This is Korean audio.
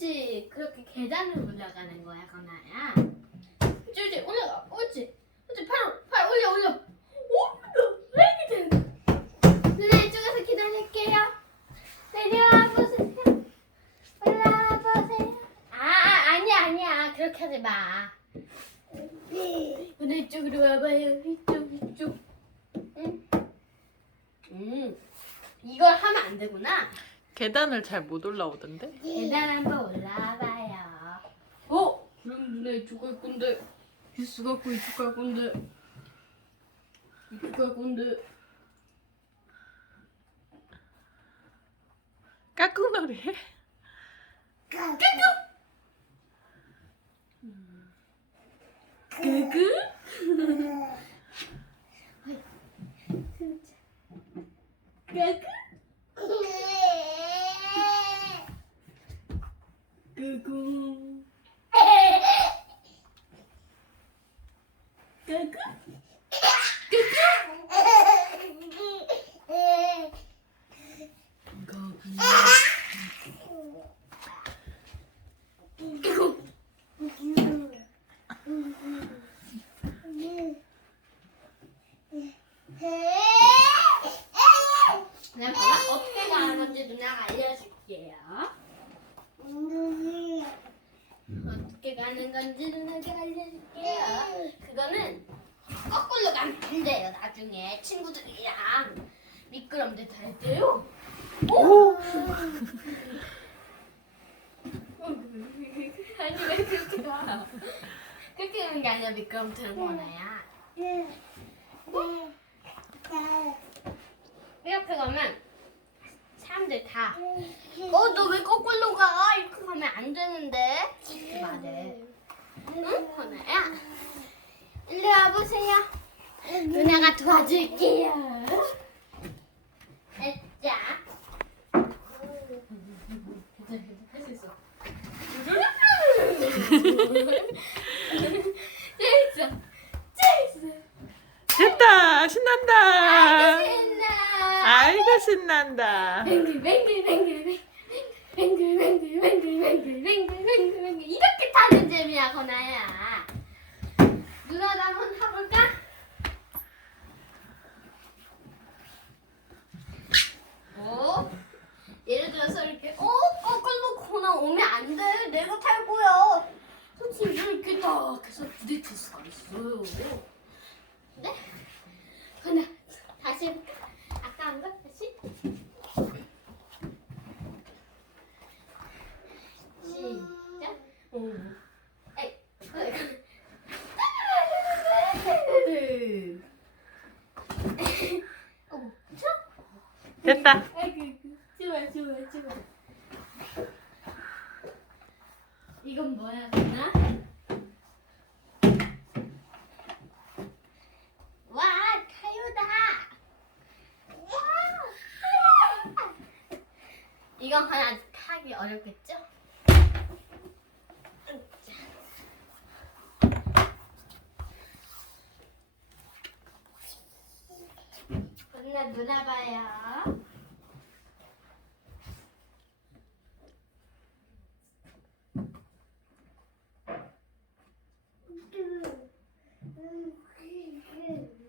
그렇지. 그렇게 계단을 올라가는 거야, 건아야. 쭈쭈 올라가. 옳지. 옳지. 팔, 팔 올려, 올려. 올려. 왜 이렇게 돼? 누나 이쪽에서 기다릴게요. 내려와 보세요. 올라와 보세요. 아, 아, 아니야, 아니야. 그렇게 하지 마. 누나 이쪽으로 와봐요. 이쪽, 이쪽. 응. 음. 이걸 하면 안 되구나. 계단을 잘 못 올라오던데? 계단 한번 올라와봐요. 어? 그럼 누나 이쪽 갈 건데. 뉴스 갖고 이쪽 갈 건데. 이쪽 갈 건데. 까꿍놀이 해? 그그? 그그? 그그? 그냥 봐봐. 어떻게 가는 건지 누나가 알려줄게요. 어떻게 가는 건지 누나가 알려줄게요. 그거는 거꾸로 가면 안 돼요. 나중에 친구들이랑 미끄럼들 탈 때요. 오! 아니 왜 그렇게 가? 그렇게 가는 게 아니라 미끄럼 트는 거나야. 이렇게 가면 사람들 다 어, 너 왜 거꾸로 가? 이렇게 가면 안 되는데. 이렇게 말해. 응? 건아야. 일로 와보세요. 누나가 도와줄게요. 자. 할수 있어. 재밌어. 재밌어. 됐다! 신난다! 신나. 아이고 신난다. 뱅글 뱅글 뱅글 뱅글 뱅글 뱅글 뱅글 뱅글 뱅글 뱅글 이렇게 타는 재미야 건아야 누나도 한번 타볼까? 어? 예를 들어서 이렇게 어? 거꾸로 코너 오면 안 돼. 내가 탈 거야. 솔직히 이렇게 딱 해서 부딪힐 수가 있어요. 네? 건아 다시 해볼까? 거 다시? 시작. 오. 에이. 어, 쳐? 됐다. 아이고, 좋아, 좋아, 좋아. 이건 뭐야, 누나? 이건 그냥 아직 하기 어렵겠죠? 누나 누나 봐요. 음, 음, 음,